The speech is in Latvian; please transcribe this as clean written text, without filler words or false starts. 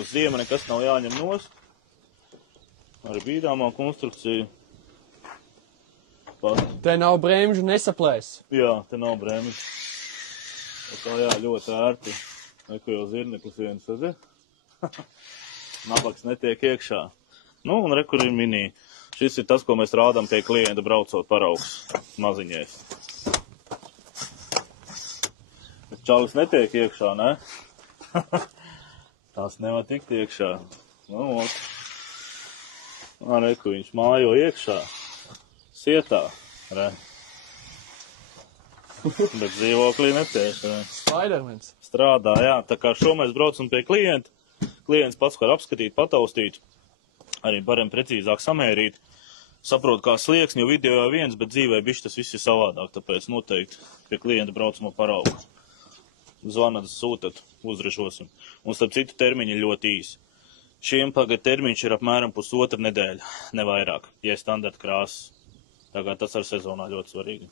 Uz ziemu nekas nav jāņem nost. Arī bīdāmā konstrukcija. Pat. Te nav bremžu, nesaplēs. Jā, te nav bremžu. Tā jā, ļoti ērti. Neko jau zirneklis viens, redzi? Nabaks netiek iekšā. Nu, un re, kur ir mini. Šis ir tas, ko mēs rādām pie klienta braucot paraugs maziņais. Čalis netiek iekšā, ne? Tās nevar tikt iekšā. Nu, re, kur viņš mājo iekšā. Sietā, re. Bet dzīvoklī netiek, re. Spidermans. Strādā, jā. Tā kā šo mēs braucam pie klienta. Klients pats var apskatīt, pataustīt. Arī varam precīzāk samērīt. Saprot, kā slieksni, jo video jau viens, bet dzīvē bišķi tas viss ir savādāk. Tāpēc noteikti pie klienta braucamo paraugu. Zvanat, sūtat, uzražosim. Un starp citu termiņi ir ļoti īsi. Šiem pagad termiņš ir apmēram 1,5 nedēļa, ne vairāk, ja ir standarta krāsas. Tagad tas ar sezonā ļoti svarīgi.